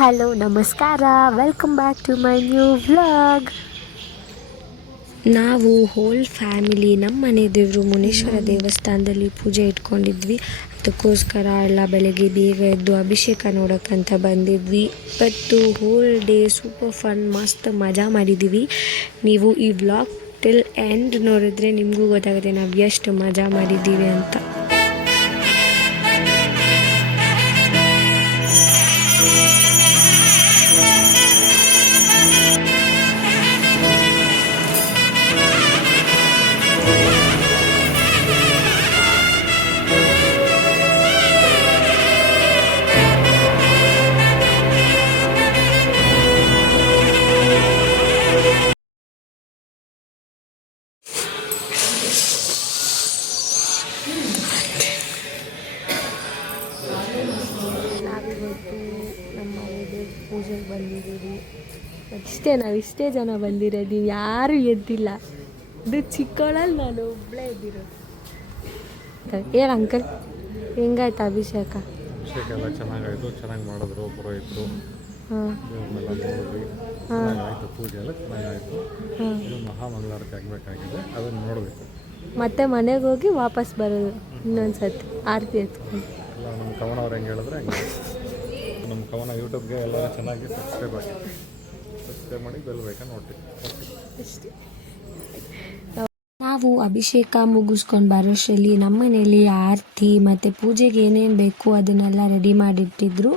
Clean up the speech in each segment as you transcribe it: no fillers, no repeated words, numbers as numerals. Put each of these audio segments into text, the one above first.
Hello ನಮಸ್ಕಾರ, welcome back to my new vlog. ನಾವು whole family ನಮ್ಮ ಮನೆ ದೇವರು ಮುನೇಶ್ವರ ದೇವಸ್ಥಾನದಲ್ಲಿ ಪೂಜೆ ಇಟ್ಕೊಂಡಿದ್ವಿ. ಅದಕ್ಕೋಸ್ಕರ ಎಲ್ಲ ಬೆಳಗ್ಗೆ ಬೇಗ ಎದ್ದು ಅಭಿಷೇಕ ನೋಡೋಕ್ಕಂತ ಬಂದಿದ್ವಿ. ಇವತ್ತು ಹೋಲ್ ಡೇ ಸೂಪರ್ ಫನ್, ಮಸ್ತ್ ಮಜಾ ಮಾಡಿದ್ದೀವಿ. ನೀವು ಈ ವ್ಲಾಗ್ ಟಿಲ್ ಎಂಡ್ ನೋಡಿದ್ರೆ ನಿಮಗೂ ಗೊತ್ತಾಗುತ್ತೆ ನಾವು ಎಷ್ಟು ಮಜಾ ಮಾಡಿದ್ದೀವಿ ಅಂತ. ನಾವಿವತ್ತು ನಮ್ಮ ಮನೆಗೆ ಪೂಜೆಗೆ ಬಂದಿದ್ದೀವಿ. ನಾವಿಷ್ಟೇ ಜನ ಬಂದಿರೋದು, ಯಾರು ಎದ್ದಿಲ್ಲ. ಇದು ಚಿಕ್ಕವಳಲ್ಲಿ ನಾನು ಒಬ್ಬಳೇ ಎದ್ದಿರೋದು. ಏನು ಅಂಕಲ್, ಹೆಂಗಾಯ್ತು ಅಭಿಷೇಕ? ಅಭಿಷೇಕ ಎಲ್ಲ ಚೆನ್ನಾಗಾಯಿತು, ಚೆನ್ನಾಗಿ ಮಾಡಿದ್ರು ಪುರೋಹಿತರು. ಆಯಿತು, ಪೂಜೆ ಎಲ್ಲ ಚೆನ್ನಾಗಾಯಿತು. ಇದು ಮಹಾಮಂಗಳಾರತಿ ಆಗಬೇಕಾಗಿದೆ, ಅದನ್ನು ನೋಡಬೇಕು. ಮತ್ತೆ ಮನೆಗೆ ಹೋಗಿ ವಾಪಸ್ ಬರೋದು ಇನ್ನೊಂದ್ಸತಿ ಆರತಿ ಎತ್ಕೊಂಡು. ಎಲ್ಲ ನಮ್ಮ ಕವನ ಅವ್ರು ಹೆಂಗೆ ಹೇಳಿದ್ರೆ ಹಂಗೆ. ನಮ್ಮ ಕವನ ಯೂಟ್ಯೂಬ್ಗೆ ಎಲ್ಲರೂ ಚೆನ್ನಾಗಿ ಸಬ್ಸ್ಕ್ರೈಬ್ ಮಾಡಿ ಬೆಲ್ ಬೇಕಂತ ನೋಡ್ತೀವಿ ಅಷ್ಟೇ. ನಾವು ಅಭಿಷೇಕ ಮುಗಿಸ್ಕೊಂಡು ಬರೋಷ್ಟರಲ್ಲಿ ನಮ್ಮ ಮನೇಲಿ ಆರತಿ ಮತ್ತು ಪೂಜೆಗೆ ಏನೇನು ಬೇಕು ಅದನ್ನೆಲ್ಲ ರೆಡಿ ಮಾಡಿಟ್ಟಿದ್ರು.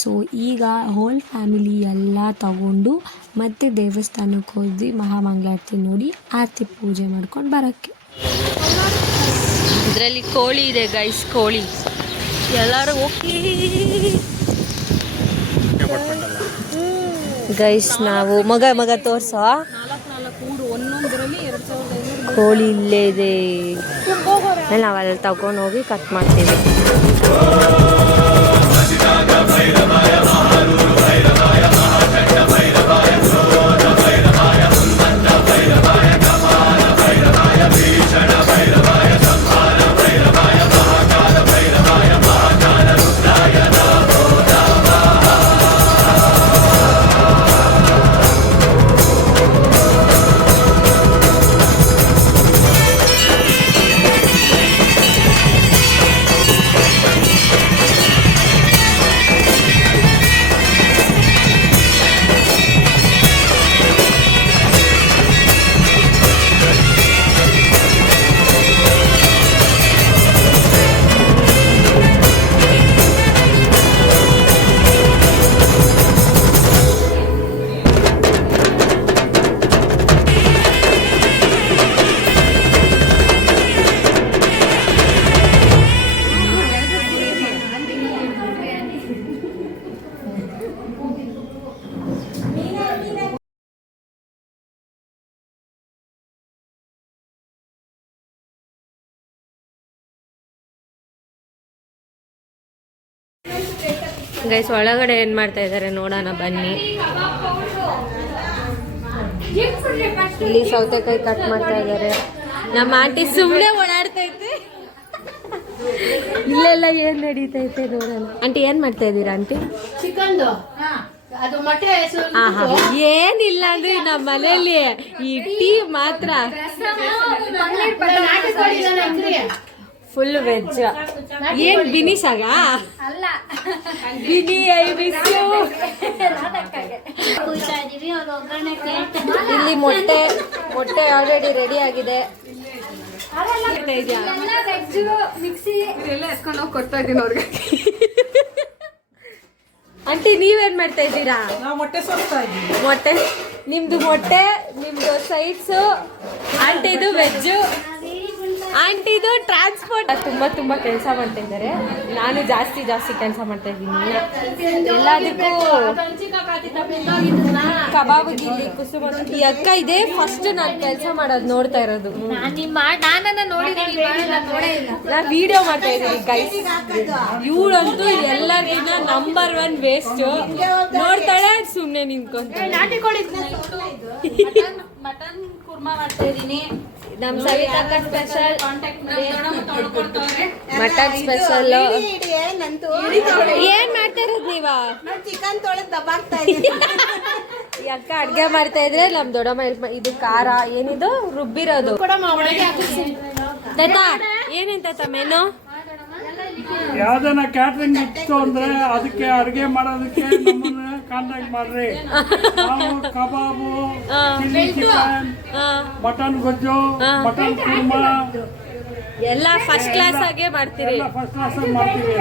ಸೊ ಈಗ ಹೋಲ್ ಫ್ಯಾಮಿಲಿ ಎಲ್ಲ ತಗೊಂಡು ಮತ್ತೆ ದೇವಸ್ಥಾನಕ್ಕೆ ಹೋದ್ವಿ ಮಹಾಮಂಗಳಾರತಿ ನೋಡಿ ಆರತಿ ಪೂಜೆ ಮಾಡ್ಕೊಂಡು ಬರೋಕ್ಕೆ. ಇದರಲ್ಲಿ ಕೋಳಿ ಇದೆ ಗೈಸ್, ಕೋಳಿ ಎಲ್ಲರೂ ಓಕೆ ಗೈಸ್. ನಾವು ಮಗ ತೋರ್ಸೋ ಕೋಳಿ ಇಲ್ಲೇ ಇದೆ, ನಾವೆಲ್ಲ ತಗೊಂಡು ಹೋಗಿ ಕಟ್ ಮಾಡ್ತೀವಿ. ಗೈಸ್ ಒಳಗಡೆ ಏನು ಮಾಡ್ತಾ ಇದ್ದಾರೆ ನೋಡೋಣ ಬನ್ನಿ. ಇಲ್ಲಿ ಸೌತೆಕಾಯಿ ಕಟ್ ಮಾಡ್ತಾ ಇದ್ದಾರೆ. ನಮ್ಮ ಆಂಟಿ ಸುಮ್ಮನೆ ಓಡಾಡ್ತೈತೆ. ಇಲ್ಲೆಲ್ಲ ಏನು ನಡೀತೈತೆ ನೋಡೋಣ. ಆಂಟಿ ಏನು ಮಾಡ್ತಾ ಇದ್ದೀರಾ ಆಂಟಿ? ಏನಿಲ್ಲ ಅಂದ್ರೆ ನಮ್ಮ ಮನೇಲಿ ಈ ಟೀ ಮಾತ್ರ ಫುಲ್ ವೆಜ್. ಏನ್ ಬಿನಿಶಾಗ ಬಿನಿ ಇಲ್ಲಿ ಮೊಟ್ಟೆ ಆಲ್ರೆಡಿ ರೆಡಿ ಆಗಿದೆ. ಆಂಟಿ ನೀವೇನ್ ಮಾಡ್ತಾ ಇದ್ದೀರಾ? ಮೊಟ್ಟೆ ನಿಮ್ದು ಮೊಟ್ಟೆ, ನಿಮ್ದು ಸೈಡ್ಸ್. ಆಂಟಿದು ವೆಜ್, ಆಂಟಿದು ಟ್ರಾನ್ಸ್ಪೋರ್ಟ್. ತುಂಬಾ ಕೆಲಸ ಮಾಡ್ತಾ ಇದ್ದಾರೆ. ನಾನು ಜಾಸ್ತಿ ಕೆಲಸ ಮಾಡ್ತಾ ಇದ್ದೀನಿ ಎಲ್ಲದಕ್ಕೂ. ಕಬಾಬ್ ಗಿಲ್ಲಿ ಕುಸುಮ ಈ ಅಕ್ಕ ಇದೆ ಫಸ್ಟ್ ನಾನು ಕೆಲಸ ಮಾಡೋದು ನೋಡ್ತಾ ಇರೋದು. ನಾ ವಿಡಿಯೋ ಮಾಡ್ತಾ ಇದ್ದೀನಿ ಗೈಸ್. ಇವಳಂತೂ ಎಲ್ಲರಿಗಿಂತ ನಂಬರ್ 1 ವೇಸ್ಟ್. ನೋಡ್ತಾಳೆ ಸುಮ್ಮನೆ ನಿಂತ್ಕೊಂತಾಳೆ. ಮಟನ್ ಕುರ್ಮಾ ಮಾಡ್ತಾ ಇದ್ದೀನಿ. ನಮ್ಮ ಸವಿತಾ ಸ್ಪೆಷಲ್ ಮಟನ್ ಸ್ಪೆಷಲ್. ಏನ್ ಮಾಡ್ತಾ ಇರೋದು ನೀವಾ? ಚಿಕನ್ ತೊಳೆದು ದಬ್ಬಾಕ್ತಾ ಇದ್ದೀನಿ. ಈ ಅಕ್ಕ ಅಡ್ಗೆ ಮಾಡ್ತಾ ಇದ್ರೆ ನಮ್ ದೊಡ್ಡಮ್ಮ ಹೆಲ್ಪ್ ಇದು ಖಾರ ಏನಿದು ರುಬ್ಬಿರೋದು ತಾತ ಏನೇನ್ ತಾತ ಮೆನು? ಯಾವ್ದನ ಕ್ಯಾಟ್ರಿಂಗ್ ಇತ್ತು ಅಂದ್ರೆ ಅದಕ್ಕೆ ಅಡುಗೆ ಮಾಡೋದಕ್ಕೆ ನಮ್ಮನ್ನ ಕಾಂಟ್ಯಾಕ್ಟ್ ಮಾಡ್ರಿ. ನಾವು ಕಬಾಬು, ಚಿಲ್ಲಿ ಚಿಕನ್, ಮಟನ್ ಗೊಜ್ಜು, ಮಟನ್ ಕುರ್ಮಾ ಎಲ್ಲ ಫಸ್ಟ್ ಕ್ಲಾಸ್ ಆಗೇ ಮಾಡ್ತೀರಿ. ಎಲ್ಲ ಫಸ್ಟ್ ಕ್ಲಾಸ್ ಮಾಡ್ತೀವಿ.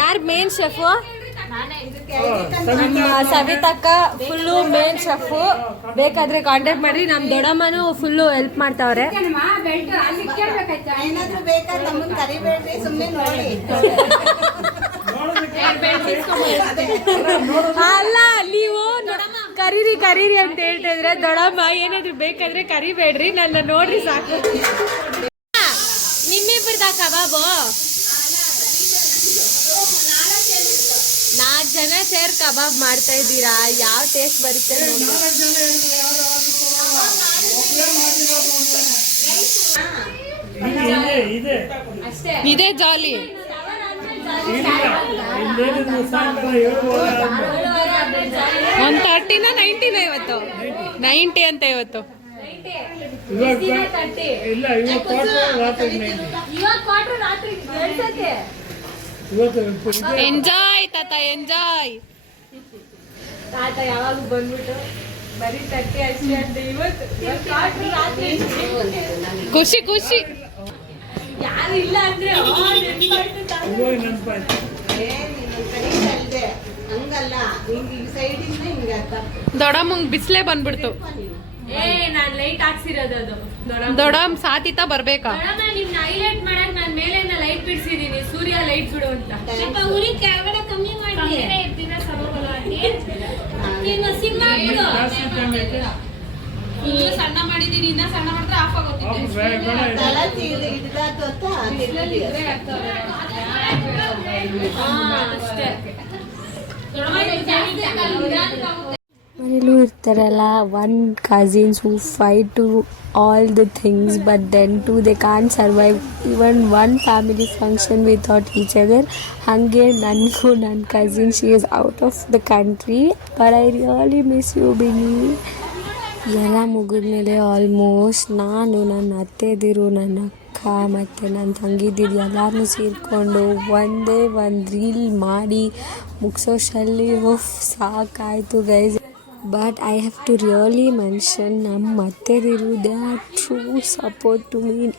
ಯಾರು ಮೇನ್ ಶೆಫ್? ನಮ್ಮ ಸವಿತಕ್ಕ ಫುಲ್ಲು ಮೇನ್ ಶೆಫ್. ಬೇಕಾದ್ರೆ ಕಾಂಟ್ಯಾಕ್ಟ್ ಮಾಡ್ರಿ. ನಮ್ ದೊಡ್ಡಮ್ಮನು ಫುಲ್ಲು ಹೆಲ್ಪ್ ಮಾಡ್ತಾವ್ರೆ. ಏನಾದ್ರೂ ಬೇಕಾದ್ರೆ ನಮ್ಮನ್ನ ಕರಿಬೇಡ್ರಿ, ಸುಮ್ಮನೆ ನೋಡಿ. ಅಲ್ಲ ನೀವು ಕರೀರಿ ಕರೀರಿ ಅಂತ ಹೇಳ್ತಾ ಇದ್ರೆ ದೊಡ್ಡಮ್ಮ ಏನಾದ್ರು ಬೇಕಾದ್ರೆ ಕರಿಬೇಡ್ರಿ, ನನ್ನ ನೋಡ್ರಿ ಸಾಕು. ನಿಮ್ಮಿಬ್ಬರದ ಕಬಾಬು 4 ಜನ ಸೇರ್ ಕಬಾಬ್ ಮಾಡ್ತಾ ಇದ್ದೀರಾ? ಯಾವ ಟೇಸ್ಟ್ ಬರುತ್ತೆ ನೋಡಿ. ಇದೇ ಜಾಲಿ. ಒಂದು 30ನ 90ನ ಇವತ್ತು 90 ಅಂತ ಇವತ್ತು. ಎಂಜಾಯ್ ತಾತ ಎಂಜಾಯ್. ತಾತ ಯಾವಾಗ ಬಂದ್ಬಿಟ್ಟು ಬರೀ 30 ಅಷ್ಟೇ ಅಂತ ಇವತ್ತು ಖುಷಿ ಖುಷಿ. ಯಾರು ಇಲ್ಲ ಅಂದ್ರೆ ಹಂಗಲ್ಲ, ಹಿಂಗೆ ಸೈಡಿಂದ ಹಿಂಗೆ ದೊಡ್ಡಮ್ಮಂಗ್ ಬಿಸ್ಲೇ ಬಂದ್ಬಿಡ್ತು. ನಾನ್ ಲೈಟ್ ಹಾಕ್ಸಿರೋದು ಅದು. ದೊಡ್ಡಮ್ಮ ಸಾತಿತ ಬರ್ಬೇಕಾ? ನಿಮ್ನ ಹೈಲೈಟ್ ಮಾಡಕ್ ನಾನ್ ಮೇಲೆ ಲೈಟ್ ಬಿಡ್ಸಿದೀನಿ, ಸೂರ್ಯ ಲೈಟ್ ಬಿಡು ಅಂತ. ಕೆಳಗಡೆ ಕಮ್ಮಿ ಮಾಡಿ ಸಣ್ಣ ಮಾಡಿದೀನಿ, ಇನ್ನ ಸಣ್ಣ ಮಾಡಿದ್ರೆ ಆಫ್ ಮನೇಲೂ ಇರ್ತಾರಲ್ಲ one cousins who fight to all the things but then to they can't survive even one family function without each other. ಹಾಗೆ ನನಗೂ ನನ್ನ cousin she is out of the country but I really miss you Bini. ಎಲ್ಲ ಮುಗಿದ್ಮೇಲೆ almost ನಾನು, ನನ್ನ ಅತ್ತೆದಿರು, ನನ್ನ ಅಕ್ಕ ಮತ್ತು ನನ್ನ ತಂಗಿದಿರು ಎಲ್ಲರೂ ಸೇರಿಕೊಂಡು ಒಂದೇ ಒಂದು ರೀಲ್ ಮಾಡಿ ಮುಗಿಸೋಷ್ಟರಲ್ಲಿ ಸಾಕಾಯಿತು guys. But I have to really mention ನಮ್ಮ ಅತ್ತೆದಿರು, they are true support to me in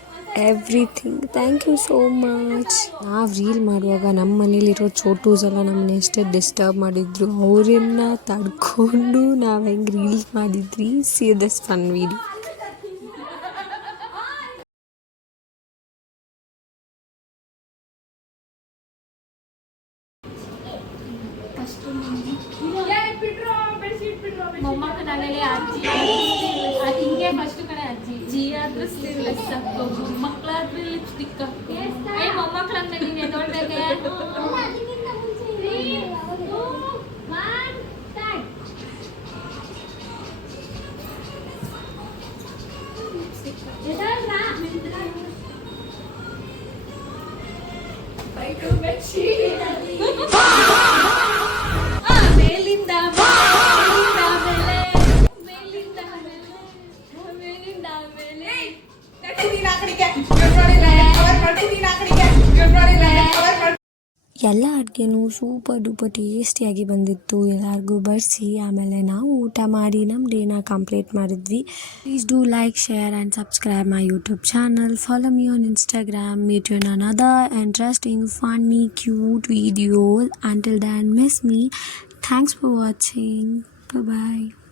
everything. Thank you so much. ನಾವು ರೀಲ್ ಮಾಡುವಾಗ ನಮ್ಮ ಮನೇಲಿರೋ ಚೋಟೂಸ್ ಎಲ್ಲ ನಮ್ಮನ್ನ ಎಷ್ಟೇ ಡಿಸ್ಟರ್ಬ್ ಮಾಡಿದ್ರು ಅವರನ್ನ ತಡ್ಕೊಂಡು ನಾವು ಹೆಂಗೆ ರೀಲ್ಸ್ ಮಾಡಿದ್ವಿ. See this fun video. ಮೊಮ್ಮಕ್ಕಳ ಮನೇಲಿ ಅಜ್ಜಿ ಅದು ಹಿಂಗೆ ಫಸ್ಟ್ ಕಡೆ ಅಜ್ಜಿ ಜಿ ಆದ್ರೆ ಸ್ಲೀವ್ಲೆಸ್ ಮಕ್ಕಳಾದ್ರೆ ಲಿಪ್ಸ್ಟಿಕ್. ಮೊಮ್ಮಕ್ಕಳ ನೀನು ನೋಡ್ಬೇಕೆ ಎಲ್ಲ ಅಡುಗೆನೂ ಸೂಪರ್ ಡೂಪರ್ ಟೇಸ್ಟಿಯಾಗಿ ಬಂದಿತ್ತು. ಎಲ್ಲರಿಗೂ ಬಡಿಸಿ ಆಮೇಲೆ ನಾವು ಊಟ ಮಾಡಿ ನಮ್ಮ ಡೇನ ಕಂಪ್ಲೀಟ್ ಮಾಡಿದ್ವಿ. Please do like, share and subscribe my YouTube channel. Follow me on Instagram. Meet you in another interesting, funny, cute videos. Until then, miss me. Thanks for watching. Bye-bye.